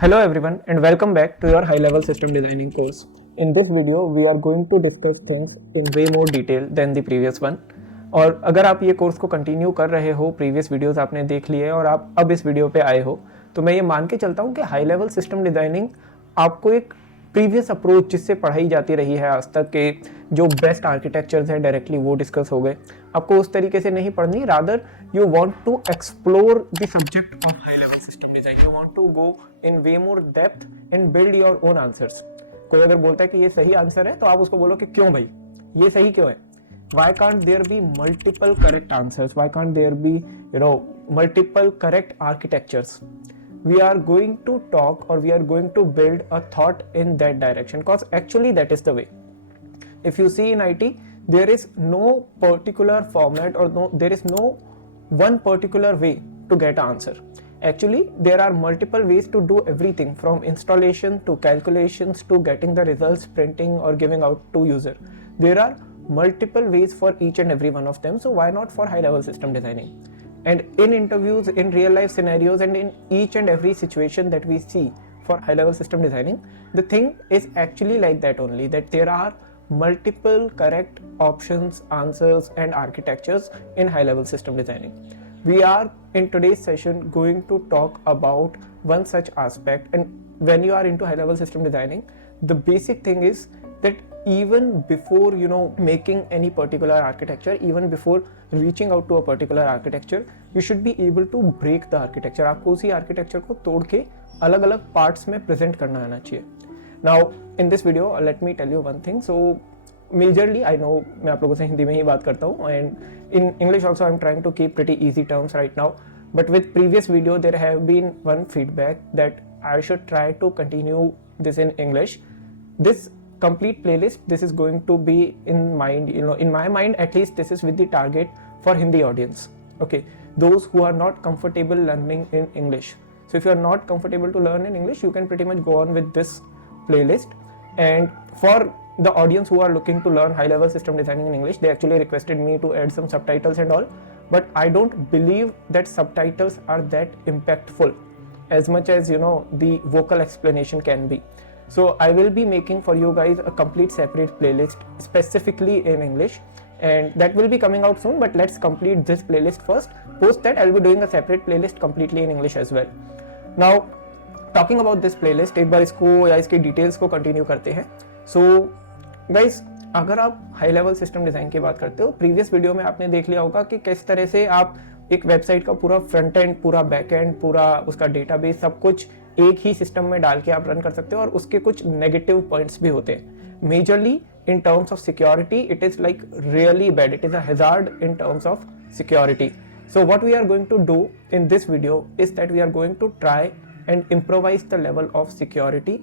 Hello everyone and welcome back to your high level system designing course. In this video we are going to discuss things in way more detail than the previous one. और अगर आप ये course को continue कर रहे हो, previous videos आपने देख लिए और आप अब इस वीडियो पे आए हो, तो मैं ये मान के चलता हूँ कि हाई लेवल सिस्टम डिजाइनिंग आपको एक प्रीवियस अप्रोच जिससे पढ़ाई जाती रही है आज तक के जो बेस्ट आर्किटेक्चर्स है डायरेक्टली वो डिस्कस हो गए, आपको उस तरीके से नहीं पढ़नी. Rather you want to explore the subject of high level system design. You want to go in way more depth and build your own answers. कोई अगर बोलता है कि ये सही आंसर है तो आप उसको बोलो कि क्यों भाई, ये सही क्यों है. Why can't there be multiple correct answers? Why can't there be, multiple correct architectures? We are going to talk or we are going to build a thought in that direction because actually that is the way. If you see in IT, there is no particular format or there is no one particular way to get an answer. Actually, there are multiple ways to do everything from installation to calculations to getting the results, printing or giving out to user. There are multiple ways for each and every one of them, so why not for high level system designing? And in interviews, in real life scenarios and in each and every situation that we see for high level system designing, the thing is actually like that only, that there are multiple correct options, answers and architectures in high level system designing. We are in today's session going to talk about one such aspect, and when you are into high level system designing, the basic thing is that even before making any particular architecture, even before reaching out to a particular architecture, you should be able to break the architecture. आपको उसी architecture को तोड़ के अलग अलग parts में present करना आना चाहिए. Now in this video let me tell you one thing. So majorly I know मैं आप लोगों से हिंदी में ही बात करता हूँ, and in English also I'm trying to keep pretty easy terms right now, but with previous video there have been one feedback that I should try to continue this in English. This complete playlist, this is going to be in mind, in my mind at least, this is with the target for Hindi audience. Okay, those who are not comfortable learning in English. So if you are not comfortable to learn in English, you can pretty much go on with this playlist. And for the audience who are looking to learn high level system designing in English, they actually requested me to add some subtitles and all, but I don't believe that subtitles are that impactful as much as the vocal explanation can be. So I will be making for you guys a complete separate playlist specifically in English, and that will be coming out soon, but let's complete this playlist first. Post that I will be doing a separate playlist completely in English as well. Now talking about this playlist, एक बार इसको या इसके details को continue करते हैं. So guys, अगर आप high level system design की बात करते हो, प्रीवियस वीडियो में आपने देख लिया होगा कि किस तरह से आप एक वेबसाइट का पूरा फ्रंट एंड, पूरा बैक एंड, पूरा उसका डेटाबेस सब कुछ एक ही सिस्टम में डाल के आप रन कर सकते हो, और उसके कुछ नेगेटिव पॉइंट्स भी होते हैं. Majorly in terms of security it is like really bad, it is a hazard in terms of security. So what we are going to do in this video is that we are going to try and improvise the level of security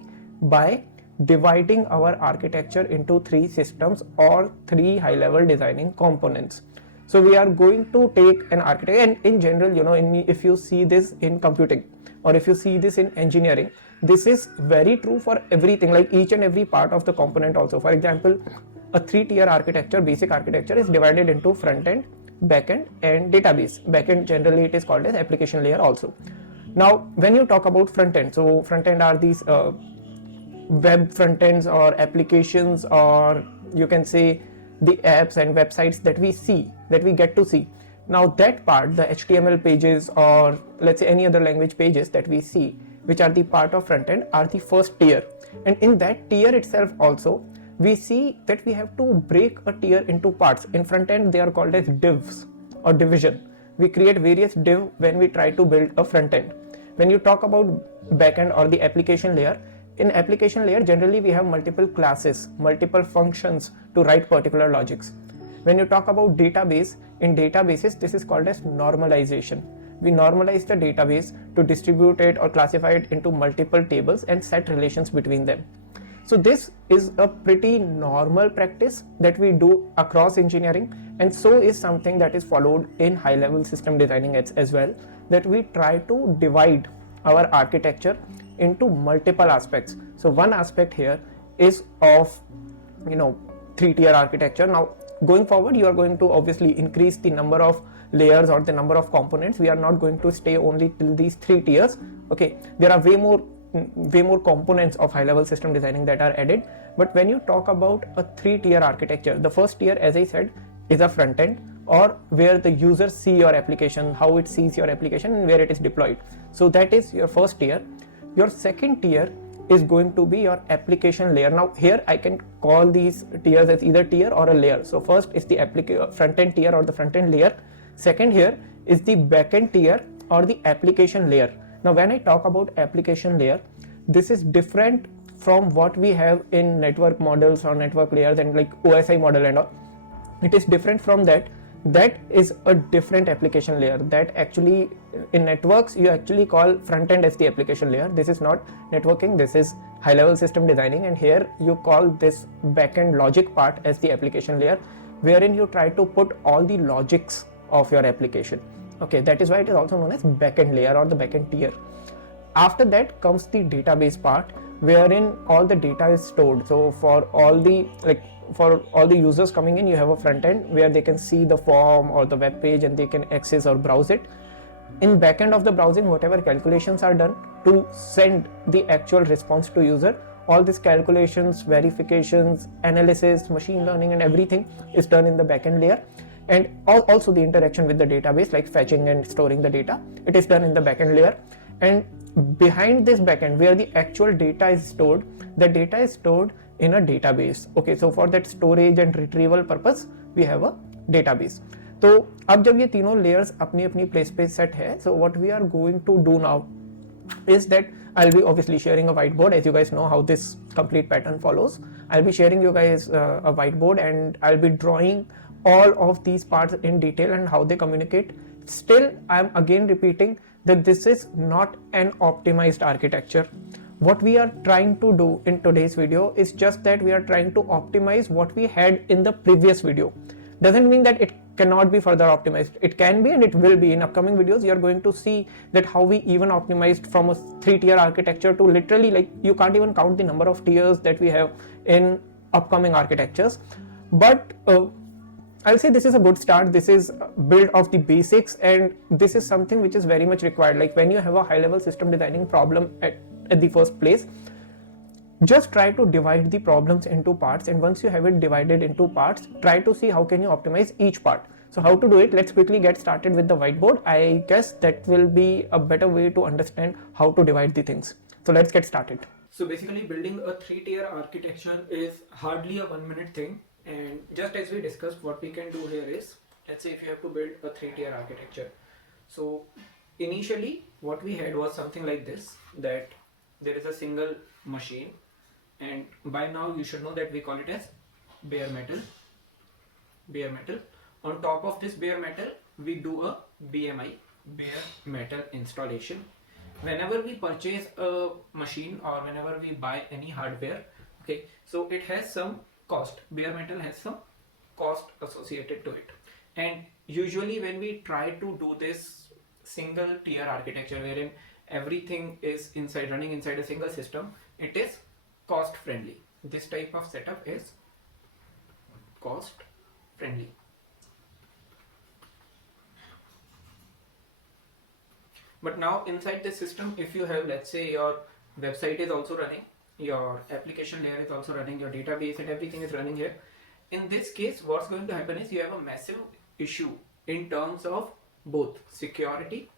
by dividing our architecture into 3 systems or 3 high level designing components. So we are going to take an architecture, and in general, if you see this in computing or if you see this in engineering, this is very true for everything, like each and every part of the component also. For example, a 3-tier architecture, basic architecture is divided into front end, back end and database. Back end generally it is called as application layer also. Now when you talk about front end, so front end are these web front ends or applications, or you can say the apps and websites that we see, that we get to see. Now that part, the HTML pages or let's say any other language pages that we see, which are the part of front end, are the first tier. And in that tier itself also, we see that we have to break a tier into parts. In front end, they are called as divs or division. We create various div when we try to build a front end. When you talk about backend or the application layer, in application layer, generally we have multiple classes, multiple functions to write particular logics. When you talk about database, in databases, this is called as normalization. We normalize the database to distribute it or classify it into multiple tables and set relations between them. So this is a pretty normal practice that we do across engineering, and so is something that is followed in high level system designing as well, that we try to divide our architecture into multiple aspects. So one aspect here is of 3-tier architecture. Now going forward, you are going to obviously increase the number of layers or the number of components. We are not going to stay only till these 3 tiers. Okay, there are way more way more components of high level system designing that are added. But when you talk about a 3-tier architecture, the first tier, as I said, is a front end, or where the users see your application, how it sees your application, and where it is deployed. So that is your first tier. Your second tier is going to be your application layer. Now here I can call these tiers as either tier or a layer. So first is the front end tier or the front end layer. Second here is the backend tier or the application layer. Now when I talk about application layer, this is different from what we have in network models or network layers and like OSI model and all. It is different from that. That is a different application layer that actually in networks you actually call front end as the application layer. This is not networking, this is high level system designing, and here you call this backend logic part as the application layer, wherein you try to put all the logics of your application. Okay, that is why it is also known as backend layer or the backend tier. After that comes the database part, wherein all the data is stored. So for all the users coming in, you have a front end where they can see the form or the web page and they can access or browse it. In backend of the browsing, whatever calculations are done to send the actual response to user, all these calculations, verifications, analysis, machine learning and everything is done in the backend layer. And also the interaction with the database like fetching and storing the data, it is done in the backend layer. And behind this backend where the actual data is stored, the data is stored in a database. Okay, so for that storage and retrieval purpose we have a database. तो अब जब ये तीनों layers अपनी अपनी place पे set है, so what we are going to do now is that I'll be obviously sharing a whiteboard, as you guys know how this complete pattern follows. I'll be sharing you guys a whiteboard and I'll be drawing all of these parts in detail and how they communicate. Still, I'm again repeating that this is not an optimized architecture. What we are trying to do in today's video is just that we are trying to optimize what we had in the previous video. Doesn't mean that it cannot be further optimized. It can be and it will be. In upcoming videos you are going to see that how we even optimized from a 3-tier architecture to literally like you can't even count the number of tiers that we have in upcoming architectures. But I'll say this is a good start. This is build of the basics, and this is something which is very much required. Like when you have a high level system designing problem at the first place, just try to divide the problems into parts, and once you have it divided into parts, try to see how can you optimize each part. So how to do it, let's quickly get started with the whiteboard. I guess that will be a better way to understand how to divide the things. So let's get started. So basically building a 3-tier architecture is hardly a 1-minute thing. And just as we discussed, what we can do here is, let's say if you have to build a 3-tier architecture. So initially what we had was something like this, that there is a single machine, and by now you should know that we call it as bare metal. On top of this bare metal, we do a BMI, bare metal installation. Whenever we purchase a machine or whenever we buy any hardware, okay, so it has some cost. Bare metal has some cost associated to it, and usually when we try to do this single tier architecture wherein everything is running inside a single system, it is cost friendly. This type of setup is cost friendly. But now inside the system, if you have, let's say your website is also running, your application layer is also running, your database and everything is running here. In this case, what's going to happen is you have a massive issue in terms of both security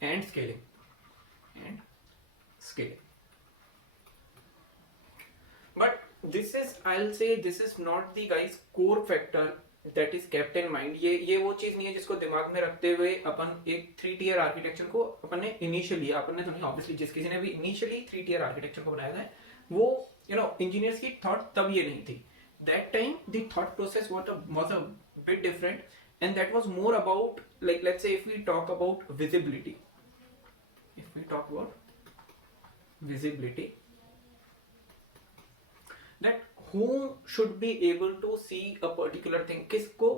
and scaling. But this is, I'll say, this is not the guys core factor that is kept in mind. ये वो चीज नहीं है जिसको दिमाग में रखते हुए अपन एक 3-tier आर्किटेक्चर को अपन ने इनिशियली, अपन ने तो नहीं, ऑब्वियसली जिस किसी ने भी इनिशियली 3-tier आर्किटेक्चर को बनाया था, वो इंजीनियर्स की थॉट तब ये नहीं थी. That time the thought process was a bit different, and that was more about, like, let's say if we talk about visibility, that who should be able to see a particular thing, किसको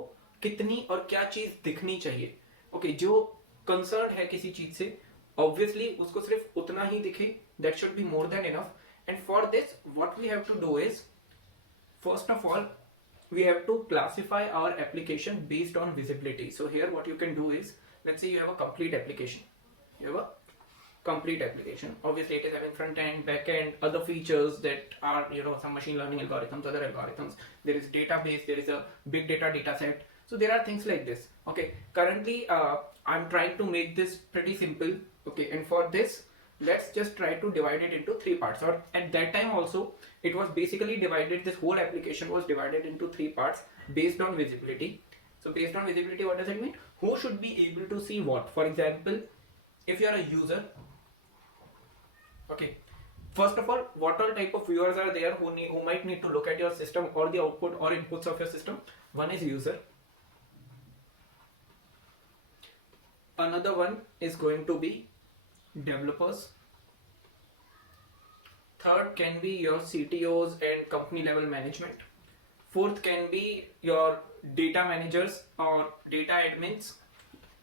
कितनी और क्या चीज दिखनी चाहिए. Okay, जो concerned है किसी चीज से, obviously उसको सिर्फ उतना ही दिखे, that should be more than enough. And for this what we have to do is, first of all, we have to classify our application based on visibility. So here what you can do is, let's say you have a complete application. You have a complete application. Obviously it is having front end, back end, other features that are, some machine learning algorithms, other algorithms. There is database, there is a big data set. So there are things like this. Okay, currently I'm trying to make this pretty simple. Okay, and for this, let's just try to divide it into 3 parts. Or at that time also, it was basically divided, this whole application was divided into 3 parts based on visibility. So based on visibility, what does it mean? Who should be able to see what? For example, if you are a user, okay, first of all, what all type of viewers are there who might need to look at your system or the output or inputs of your system? One is user. Another one is going to be developers. Third can be your CTOs and company level management. Fourth can be your data managers or data admins,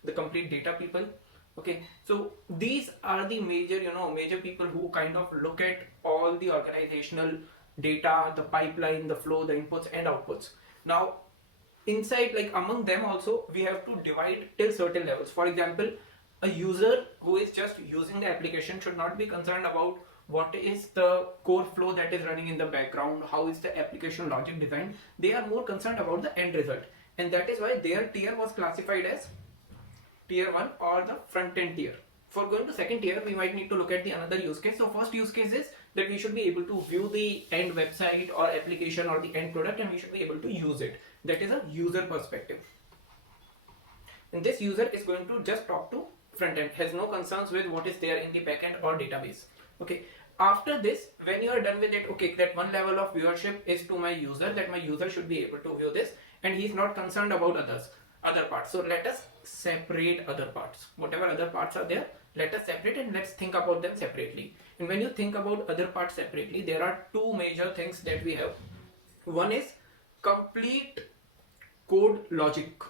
the complete data people. Okay, so these are the major, major people who kind of look at all the organizational data, the pipeline, the flow, the inputs and outputs. Now, inside, like among them also, we have to divide till certain levels. For example, a user who is just using the application should not be concerned about what is the core flow that is running in the background, how is the application logic designed. They are more concerned about the end result, and that is why their tier was classified as tier 1 or the front end tier. For going to second tier, we might need to look at the another use case. So first use case is that we should be able to view the end website or application or the end product, and we should be able to use it. That is a user perspective. And this user is going to just talk to front end, has no concerns with what is there in the backend or database. Okay, after this, when you are done with it, okay, that one level of viewership is to my user, that my user should be able to view this, and he is not concerned about other parts. So let us separate other parts. Whatever other parts are there, let us separate and let's think about them separately. And when you think about other parts separately, there are 2 major things that we have. One is complete code logic.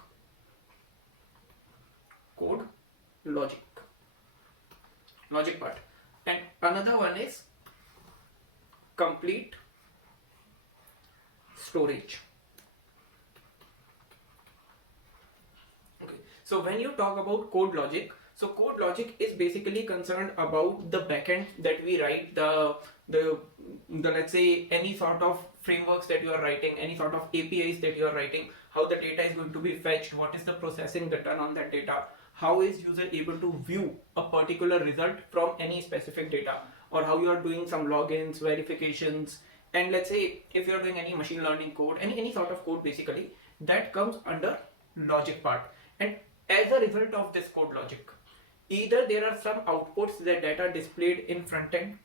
Logic part. And another one is complete storage. Okay, so when you talk about code logic, so code logic is basically concerned about the backend that we write, the let's say any sort of frameworks that you are writing, any sort of APIs that you are writing, how the data is going to be fetched, what is the processing that done on that data, how is user able to view a particular result from any specific data, or how you are doing some logins, verifications, and let's say if you are doing any machine learning code, any sort of code, basically that comes under logic part. And as a result of this code logic, either there are some outputs that are displayed in front end,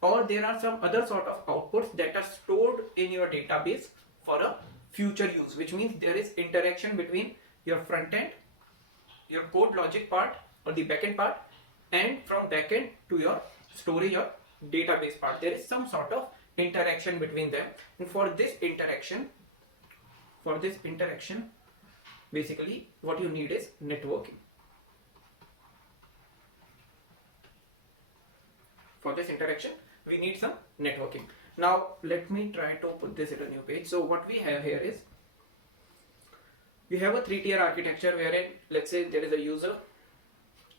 or there are some other sort of outputs that are stored in your database for a future use, which means there is interaction between your front end, your code logic part or the backend part, and from backend to your storage or database part. There is some sort of interaction between them, and for this interaction, basically what you need is networking. For this interaction, we need some networking. Now let me try to put this in a new page. So what we have here is, we have a 3-tier architecture wherein, let's say there is a user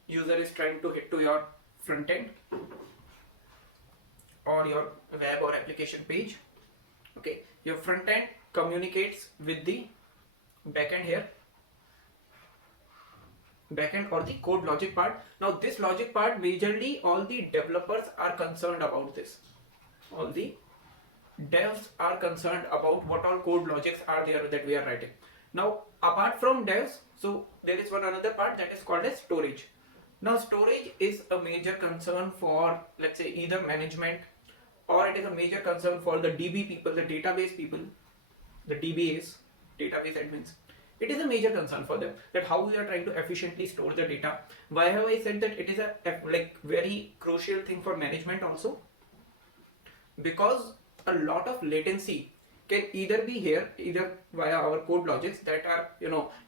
is trying to hit to your front end or your web or application page. Okay, your front end communicates with the backend here, backend or the code logic part. Now this logic part, majorly all the developers are concerned about this. All the devs are concerned about what all code logics are there that we are writing. Now apart from devs, so there is one another part that is called as storage. Now storage is a major concern for, let's say, either management, or it is a major concern for the DB people, the database people, the DBAs, database admins. It is a major concern for them that how we are trying to efficiently store the data. Why have I said that it is a very crucial thing for management also? Because a lot of latency can either be here, either via our code logics that are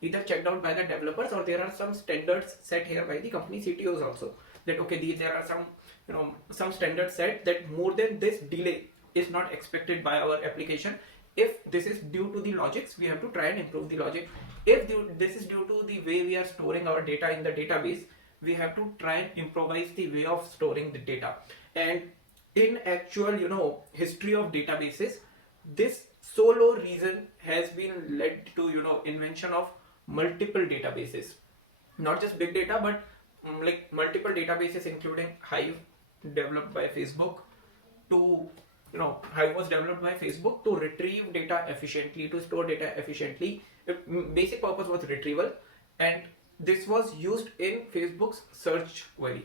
either checked out by the developers, or there are some standards set here by the company CTOs also, that okay, there are some standards set that more than this delay is not expected by our application. If this is due to the logics, we have to try and improve the logic. If this is due to the way we are storing our data in the database, we have to try and improvise the way of storing the data. And in actual, history of databases, this solo reason has been led to, invention of multiple databases, not just big data, but like multiple databases, including Hive, developed by Facebook, to Hive was developed by Facebook to retrieve data efficiently, to store data efficiently. Basic purpose was retrieval, and this was used in Facebook's search query.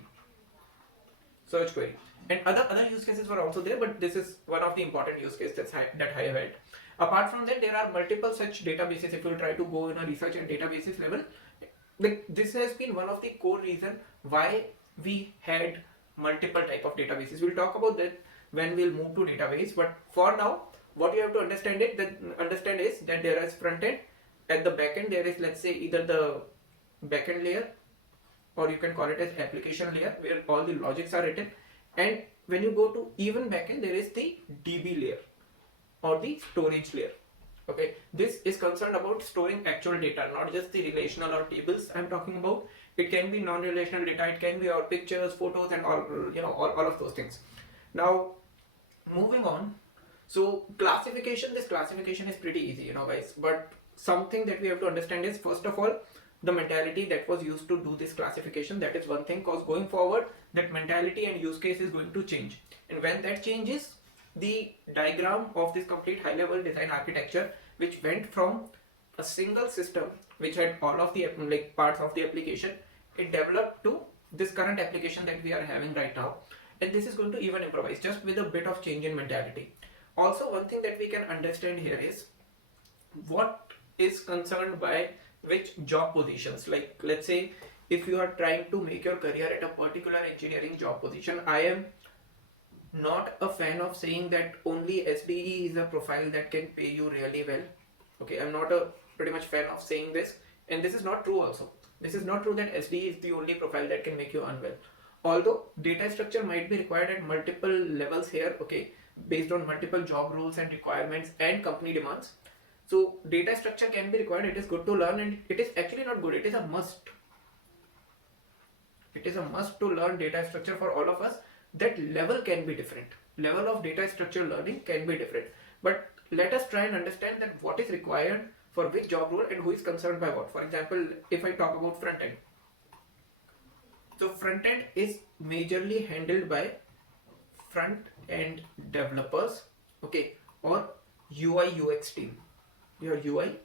And other use cases were also there, but this is one of the important use cases that Hive had. Apart from that, there are multiple such databases. If you try to go in a research and databases level, like this has been one of the core reason why we had multiple type of databases. We'll talk about that when we'll move to database, but for now, what you have to understand is that there is front end. At the back end, there is, let's say, either the backend layer, or you can call it as application layer, where all the logics are written. And when you go to even backend, there is the DB layer or the storage layer. Okay, this is concerned about storing actual data, not just the relational or tables I'm talking about. It can be non-relational data, it can be our pictures, photos, and all of those things. Now, moving on. So classification, this classification is pretty easy, guys, but something that we have to understand is, first of all, the mentality that was used to do this classification. That is one thing, because going forward, that mentality and use case is going to change. And when that changes, the diagram of this complete high-level design architecture, which went from a single system which had all of the parts of the application, it developed to this current application that we are having right now. And this is going to even improvise, just with a bit of change in mentality. Also, one thing that we can understand here is what is concerned by which job positions. Like, let's say if you are trying to make your career at a particular engineering job position, I am not a fan of saying that only SDE is a profile that can pay you really well. Okay, I'm not a pretty much fan of saying this, and this is not true also. This is not true that SDE is the only profile that can make you unwell. Although data structure might be required at multiple levels here, okay, based on multiple job roles and requirements and company demands. So data structure can be required, it is good to learn, and it is actually not good, it is a must. It is a must to learn data structure for all of us. That level can be different. Level of data structure learning can be different. But let us try and understand that what is required for which job role and who is concerned by what. For example, if I talk about front end. So front end is majorly handled by front end developers, okay, or UI UX team. Your UI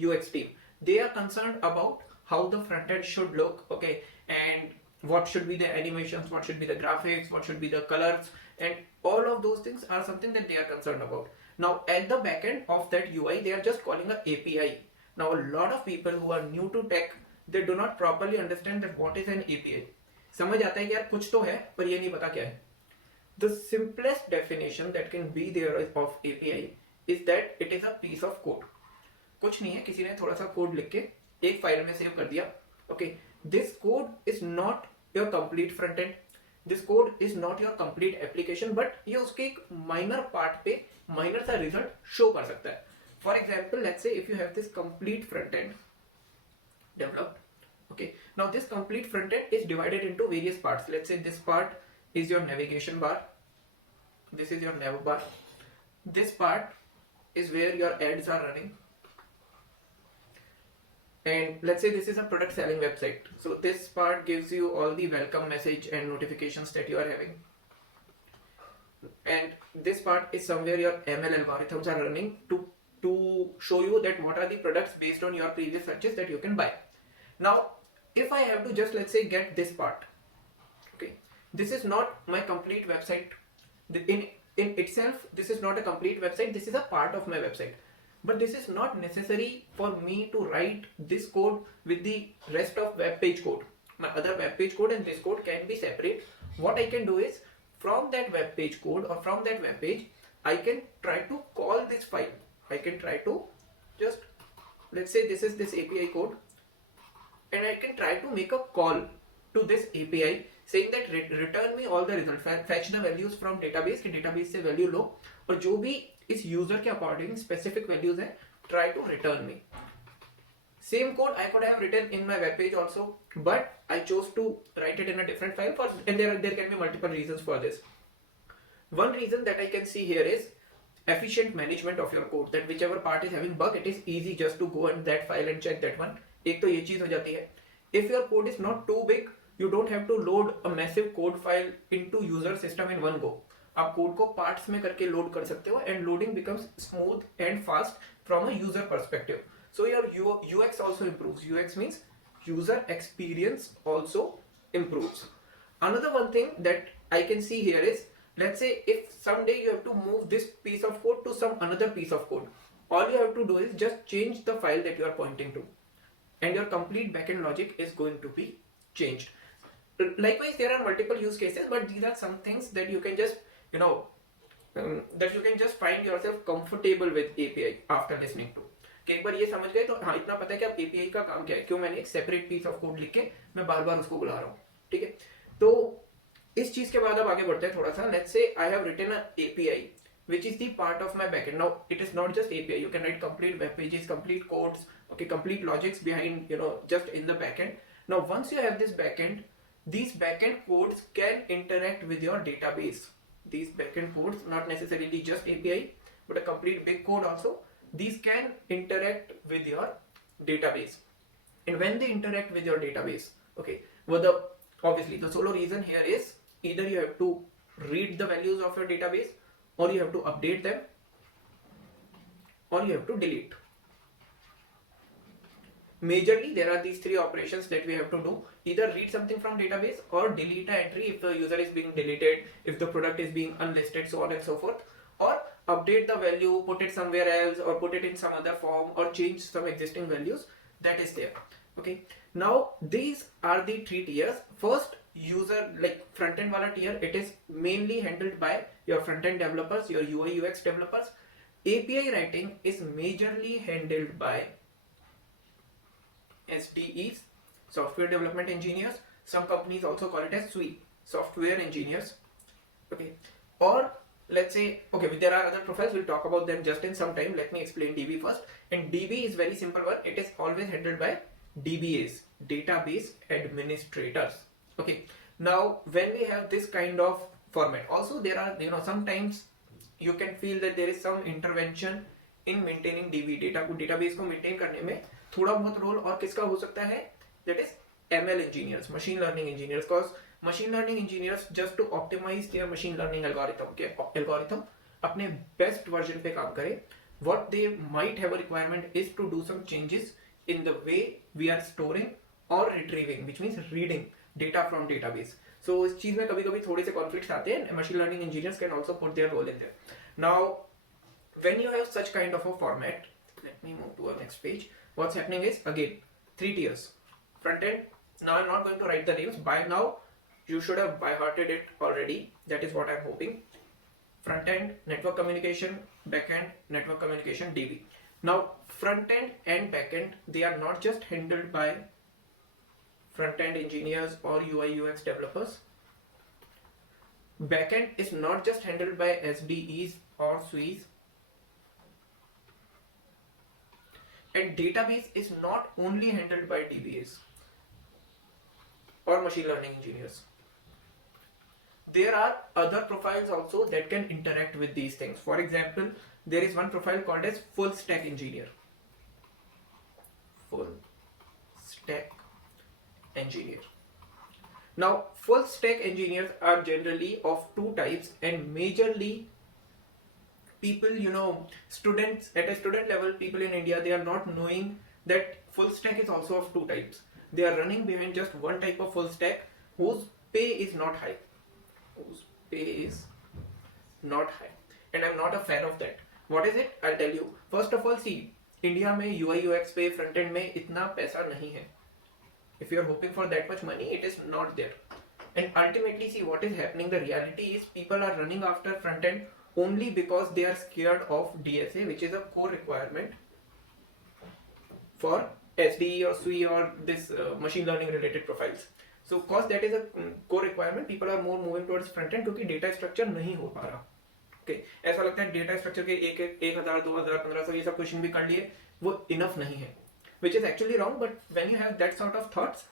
UX team. They are concerned about how the front end should look, okay, and what should be the animations, what should be the graphics, what should be the colors, and all of those things are something that they are concerned about. Now at the back end of that UI, they are just calling an API. Now a lot of people who are new to tech, they do not properly understand that what is an API. समझ आता है कि यार कुछ तो है पर ये नहीं पता क्या है. The simplest definition that can be there of API is that it is a piece of code. कुछ नहीं है, किसी ने थोड़ा सा कोड लिख के एक फाइल में सेव कर दिया. Okay, this code is not your complete front end. This code is not your complete application, but ये उसके एक minor part पे minor सा result show कर सकता है. For example, let's say if you have this complete front end developed. Okay, now this complete front end is divided into various parts. Let's say this part is your navigation bar. This is your nav bar. This part is where your ads are running. And let's say this is a product selling website. So this part gives you all the welcome message and notifications that you are having. And this part is somewhere your ML algorithms are running to show you that what are the products based on your previous searches that you can buy. Now, if I have to just, let's say, get this part, okay, this is not my complete website. In itself, this is not a complete website. This is a part of my website. But this is not necessary for me to write this code with the rest of web page code. My other web page code and this code can be separate. What I can do is, from that web page code or from that web page, I can try to call this file. I can try to just, let's say this is this API code, and I can try to make a call to this API saying that return me all the results, fetch the values from database कि database से value लो और जो भी इस user के according specific values है try to return me. Same code I could have written in my web page also, but I chose to write it in a different file and there can be multiple reasons for this. One reason that I can see here is efficient management of your code, that whichever part is having bug, it is easy just to go in that file and check that one. एक तो ये चीज हो जाती है. If your code is not too big, you don't have to load a massive code file into user system in one go. आप code को parts में करके लोड कर सकते हो and loading becomes smooth and fast from a user perspective. So your UX also improves. UX means user experience also improves. Another one thing that I can see here is, let's say if someday you have to move this piece of code to some another piece of code, all you have to do is just change the file that you are pointing to and your complete backend logic is going to be changed. Likewise, there are multiple use cases, but these are some things that you can just that you can just find yourself comfortable with API after listening to. कि एक बार ये समझ गए तो हाँ इतना पता है कि आप API का काम क्या है, क्यों मैंने एक सेपरेट पीस ऑफ कोड लिख के मैं बार बार उसको बुला रहा हूँ. ठीक है, तो इस चीज के बाद अब आगे बढ़ते हैं थोड़ा सा. Let's say I have written a API which is the part of my backend. Now it is not just API, you can write complete web pages, complete codes, okay, complete logics behind, just in the backend. Now once you have this backend, these backend codes can interact with your database. These backend codes, not necessarily just API, but a complete big code also, these can interact with your database. And when they interact with your database, okay, obviously the sole reason here is either you have to read the values of your database, or you have to update them, or you have to delete. Majorly there are these three operations that we have to do: either read something from database or delete an entry if the user is being deleted, if the product is being unlisted, so on and so forth, or update the value, put it somewhere else, or put it in some other form, or change some existing values that is there. Okay, now these are the three tiers. First, user, like front end wala tier, it is mainly handled by your front end developers, your UI UX developers. API writing is majorly handled by SDEs, software development engineers. Some companies also call it as SWE, software engineers. Okay, or let's say, okay, there are other profiles, we'll talk about them just in some time. Let me explain DB first. And DB is very simple one. It is always handled by DBAs, database administrators. Okay, now when we have this kind of format, also there are, sometimes you can feel that there is some intervention in maintaining DB, database को maintain करने में थोड़ा बहुत role और किसका हो सकता है, that is ML engineers, machine learning engineers, because machine learning engineers just to optimize their machine learning algorithm अपने best version पे काम करें. What they might have a requirement is to do some changes in the way we are storing or retrieving, which means reading data from database. So इस चीज में कभी-कभी थोड़े से conflicts आते हैं. Machine learning engineers can also put their role in there. Now, when you have such kind of a format, let me move to our next page. What's happening is, again, three tiers. Front end, now I'm not going to write the names. By now, you should have by-hearted it already. That is what I'm hoping. Front end, network communication, back end, network communication, DB. Now, front end and back end, they are not just handled by front end engineers or UI UX developers. Back end is not just handled by SDEs or SWEs. And database is not only handled by DBAs or machine learning engineers. There are other profiles also that can interact with these things. For example, there is one profile called as full stack engineer. Full stack engineer. Now, full stack engineers are generally of two types, and majorly people, students at a student level, people in India, they are not knowing that full stack is also of two types. They are running behind just one type of full stack whose pay is not high. And I'm not a fan of that. What is it? I'll tell you. First of all, see, India में UI UX पे front end में इतना पैसा नहीं है. If you are hoping for that much money, it is not there. And ultimately, see, what is happening, the reality is people are running after front end only because they are scared of DSA, which is a core requirement for SDE or SWE or this machine learning related profiles. So cause that is a core requirement, people are more moving towards front end क्योंकि data structure नहीं हो पा रहा. Okay, ऐसा लगता है data structure के 1000, 2000, 1500 ये सब क्वेश्चन भी कर लिए, वो enough नहीं है. which is actually wrong. But when you have that sort of thoughts,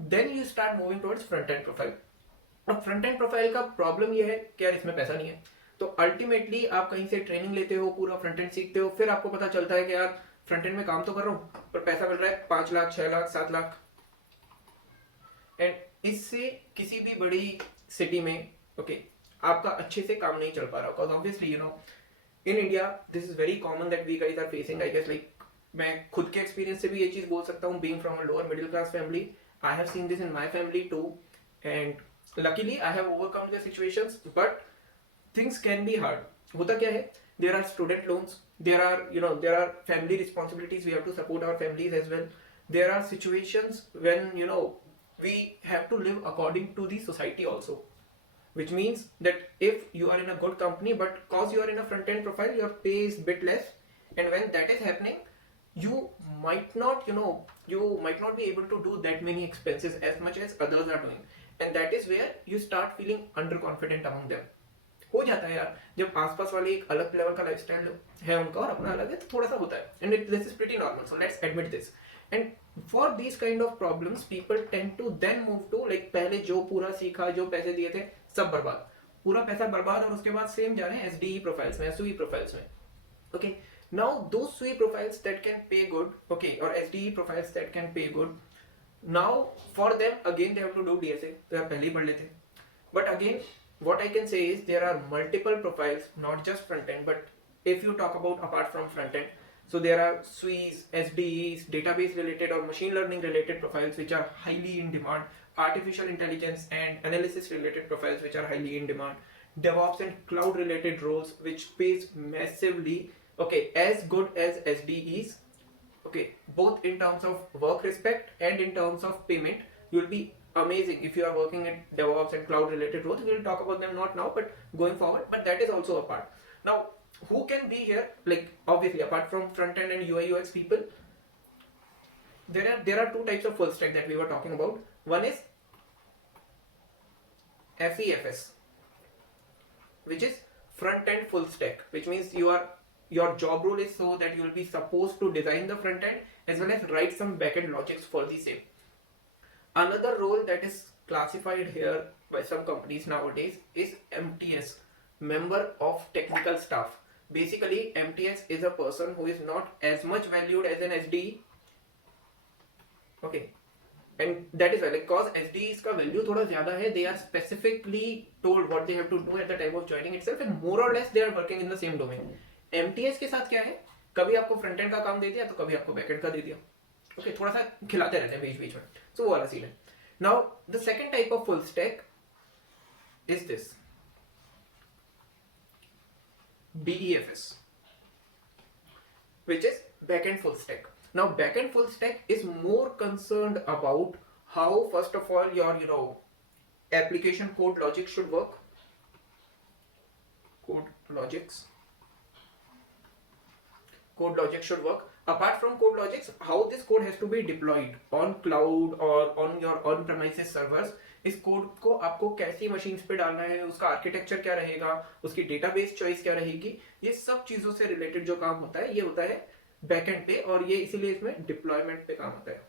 then you start moving towards front end profile. अब फ्रंट एंड प्रोफाइल का प्रॉब्लम ये है कि यार इसमें पैसा नहीं है, तो अल्टीमेटली आप कहीं से ट्रेनिंग लेते हो, पूरा फ्रंट एंड सीखते हो, फिर आपको पता चलता है कि यार फ्रंट एंड में काम तो कर रहा हूँ पर पैसा मिल रहा है 5 लाख 6 लाख 7 लाख। एंड इससे किसी भी बड़ी सिटी में आपका अच्छे से काम नहीं चल पा रहा, because obviously in India this is very common that we guys are facing. I guess like मैं खुद के एक्सपीरियंस से भी ये चीज बोल सकता हूँ, being from a lower middle class family, I have seen this in my family too, and luckily I have overcome the situations, but things can be hard. होता क्या है, there are student loans, there are family responsibilities, we have to support our families as well. There are situations when we have to live according to the society also, which means that if you are in a good company but cause you are in a front end profile, your pay is bit less, and when that is happening you might not be able to do that many expenses as much as others are doing, and that is where you start feeling underconfident among them. हो जाता है यार, जब आसपास वाले एक अलग level का लाइफस्टाइल है उनका और अपना अलग है, तो थोड़ा सा होता है, and this is pretty normal, so let's admit this. And for these kind of problems people tend to then move to like पहले जो पूरा सीखा, जो पैसे दिए थे सब बर्बाद, पूरा पैसा बर्बाद, और उसके बाद सेम जा रहे हैं SDE प्रोफाइल्स में, SUE प्रोफाइल्स में. Okay, now those SUE profiles that can pay good, or SDE profiles that can pay good, now for them again they have to do DSA, तो यार पहले ही पढ़ लेते. But again what I can say is there are multiple profiles, not just front end, but if you talk about apart from front end, so there are SUEs, SDEs, database related or machine learning related profiles which are highly in demand, artificial intelligence and analysis related profiles which are highly in demand, DevOps and cloud related roles which pays massively, as good as SDEs, both in terms of work respect and in terms of payment. You'll be amazing if you are working in DevOps and cloud related roles. We'll talk about them not now but going forward, but that is also a part. Now who can be here, like obviously apart from front end and UI UX people, there are two types of full stack that we were talking about. One is FEFS, which is front end full stack, which means your job role is so that you will be supposed to design the front end as well as write some backend logics for the same. Another role that is classified here by some companies nowadays is MTS, member of technical staff. Basically MTS is a person who is not as much valued as an SDE, and that is why, like, cause SDEs का value थोड़ा ज़्यादा है, they are specifically told what they have to do at the time of joining itself, and more or less they are working in the same domain. MTS के साथ क्या है, कभी आपको फ्रंट एंड का काम दे दिया तो कभी आपको बैक एंड का दे दिया, थोड़ा सा खिलाते रहते हैं बीच बीच में, so वो वाला सीन है. Now the second type of full stack is this BEFS, which is backend full stack. Now backend full stack is more concerned about how, first of all, your application code logic should work, code logic should work. Apart from code logics, how this code has to be deployed on cloud or on your on-premises servers, इस code को आपको कैसी machines पे डालना है, उसका architecture क्या रहेगा, उसकी डेटाबेस चॉइस क्या रहेगी, ये सब चीजों से रिलेटेड जो काम होता है ये होता है बैकएंड पे, और ये इसीलिए इसमें डिप्लॉयमेंट पे काम होता है.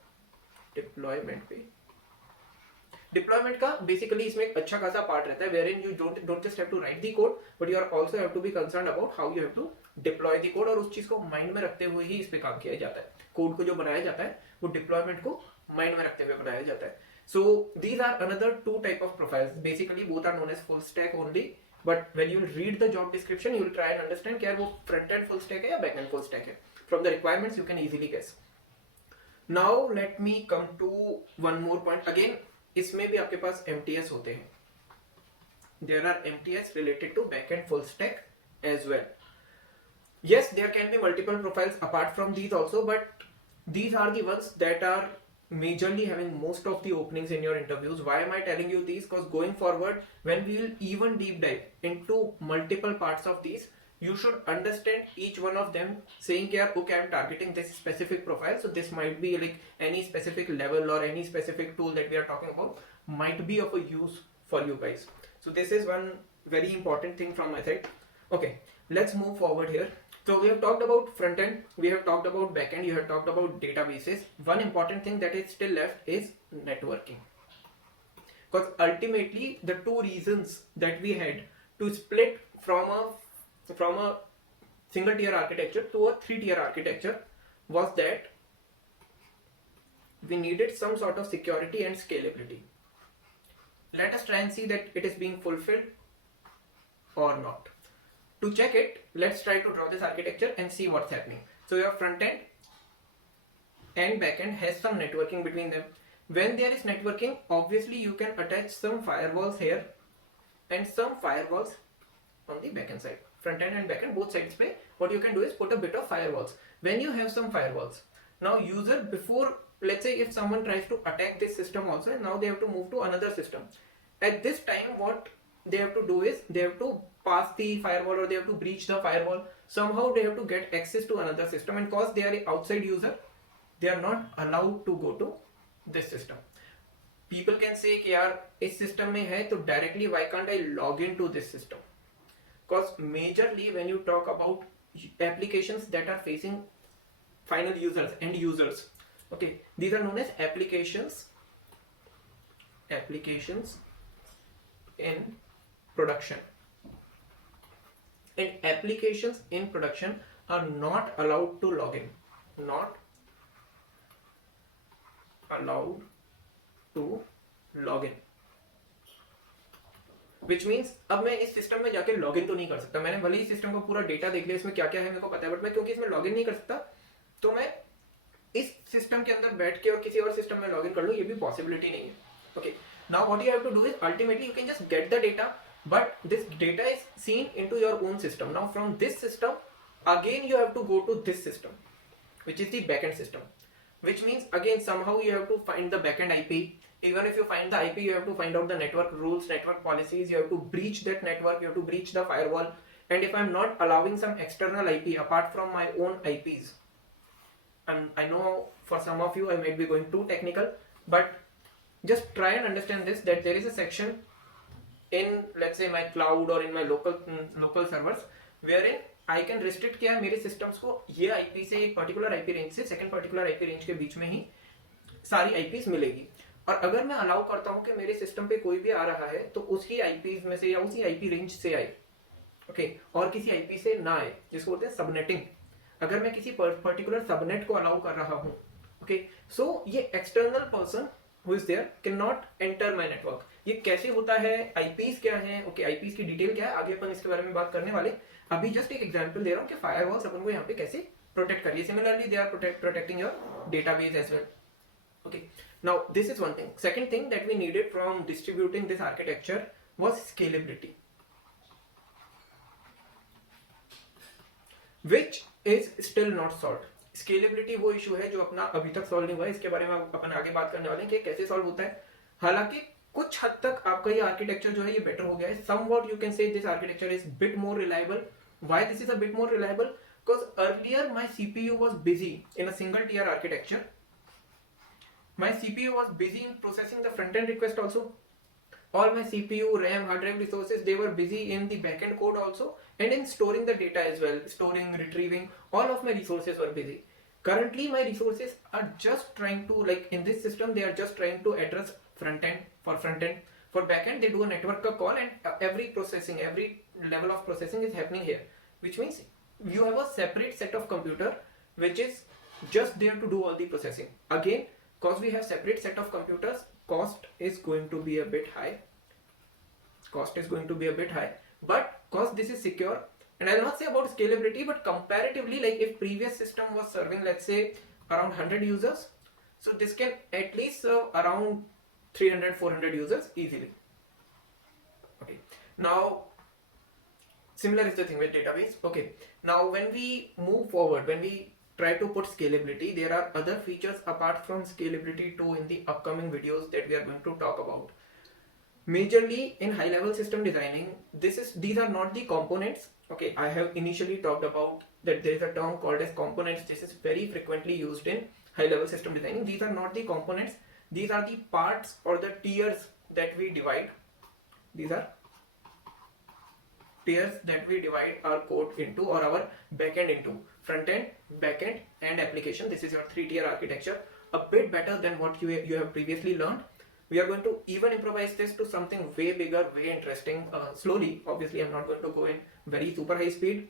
डिप्लॉयमेंट का बेसिकली इसमें एक अच्छा खासा पार्ट रहता है, wherein you don't just have to write the code, but you are also have to be concerned about how you have to deploy the code, और उस चीज को माइंड में रखते हुए ही इस पे काम किया जाता है. कोड को जो बनाया जाता है वो डिप्लॉयमेंट को माइंड में रखते हुए बनाया जाता है. So these are another two type of profiles. Basically both are known as full stack only, but when you read the job description you will try and understand क्या वो front end full stack है या back end full stack है. From the requirements you can easily guess. Now let me come to one more point. Again इसमें भी आपके पास MTS होते हैं. There are MTS related to back end full stack as well. Yes, there can be multiple profiles apart from these also, but these are the ones that are majorly having most of the openings in your interviews. Why am I telling you these? Because going forward, when we will even deep dive into multiple parts of these, you should understand each one of them, saying that okay, I'm targeting this specific profile, so this might be like any specific level or any specific tool that we are talking about might be of a use for you guys. So this is one very important thing from my side. Okay, let's move forward here. So we have talked about front end, we have talked about back end, you have talked about databases. One important thing that is still left is networking. Because ultimately the two reasons that we had to split from a single tier architecture to a 3-tier architecture was that we needed some sort of security and scalability. Let us try and see that it is being fulfilled or not. To check it, let's try to draw this architecture and see what's happening. So your front end and back end has some networking between them. When there is networking, obviously you can attach some firewalls here and some firewalls on the backend side. Front end and backend, both sides पे, what you can do is put a bit of firewalls. When you have some firewalls, now user, before, let's say if someone tries to attack this system also, now they have to move to another system. At this time, what they have to do is they have to pass the firewall or they have to breach the firewall. Somehow they have to get access to another system, and cause they are an outside user, they are not allowed to go to this system. People can say कि यार इस system में है तो directly why can't I log into this system? Because majorly when you talk about applications that are facing final users, end users, okay, these are known as applications in production. And applications in production are not allowed to log in. Not allowed to log in. Which means अब मैं इस system में जाके login तो नहीं कर सकता. मैंने भले ही सिस्टम का पूरा डेटा देख लिया, इसमें क्या क्या है मेरे को पता है, बट मैं क्योंकि इसमें लॉगिन नहीं कर सकता, तो मैं इस सिस्टम के अंदर बैठ के और किसी और सिस्टम में लॉगिन कर लूँ, ये भी पॉसिबिलिटी नहीं है. Okay, now what you have to do is ultimately you can just get the data, but this data is seen into your own system. Now from this system again you have to go to this system, which is the backend system, which means again somehow you have to find the backend IP. Even if you find the IP, you have to find out the network rules, network policies, you have to breach that network, you have to breach the firewall. And if I'm not allowing some external IP apart from my own IPs, and I know for some of you I might be going too technical, but just try and understand this, that there is a section in, let's say, my cloud or in my local servers wherein I can restrict क्या मेरे systems को ये IP से एक particular IP range से second particular IP range के बीच में ही सारी IPs मिलेगी. और अगर मैं अलाउ करता हूँ कि मेरे सिस्टम पे कोई भी आ रहा है तो उसी IPs में से या उसी IP रेंज से आए, ओके, और किसी IP से ना आए, जिसको बोलते हैं सबनेटिंग. अगर मैं किसी पर्टिकुलर सबनेट को अलाउ कर रहा हूँ, ओके, सो ये external person who is there cannot enter my network. ये कैसे होता है, IPs क्या है, ओके, IPs की डिटेल क्या है, आगे अपन इसके बारे में बात करने वाले. अभी जस्ट एक एग्जांपल दे रहा हूँ कि फायरवॉल्स अपन को यहाँ पे कैसे प्रोटेक्ट करिए. Similarly they are protecting your database as well. Okay, now this is one thing. Second thing that we needed from distributing this architecture was scalability, which is still not solved. Scalability वो issue है जो अपना अभी तक solve नहीं हुआ है. इसके बारे में अपन आगे बात करने वाले हैं कि कैसे सॉल्व होता है. हालांकि कुछ हद तक आपका ये आर्किटेक्चर जो है ये बेटर हो गया है. Somewhat you can say this architecture is bit more reliable. Why this is a bit more reliable? Because earlier my CPU was busy in a single tier architecture. My CPU was busy in processing the front end request also. All my CPU, RAM, hard drive resources, they were busy in the backend code also and in storing the data as well, storing, retrieving, all of my resources were busy. Currently my resources are just trying to, like in this system, they are just trying to address front end. For backend, they do a network call and every processing, every level of processing is happening here, which means you have a separate set of computer which is just there to do all the processing. Again, because we have separate set of computers, cost is going to be a bit high. But because this is secure, and I'll not say about scalability, but comparatively, like if previous system was serving, let's say around 100 users, so this can at least serve around 300-400 users easily. Okay, now similar is the thing with database. Okay, now when we move forward, when we try to put scalability, there are other features apart from scalability too in the upcoming videos that we are going to talk about. Majorly in high level system designing, these are not the components. Okay, I have initially talked about that there is a term called as components. This is very frequently used in high level system designing. These are not the components, these are the parts or the tiers that we divide. These are tiers that we divide our code into, or our backend into: front end, backend, and application. This is your 3-tier architecture, a bit better than what you have previously learned. We are going to even improvise this to something way bigger, way interesting, slowly. Obviously, I'm not going to go in very super high speed.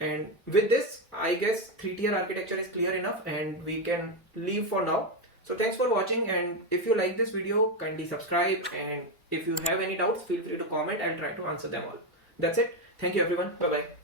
And with this, I guess 3-tier architecture is clear enough and we can leave for now. So thanks for watching, and if you like this video, kindly subscribe, and if you have any doubts, feel free to comment. I'll try to answer them all. That's it. Thank you everyone. Bye bye.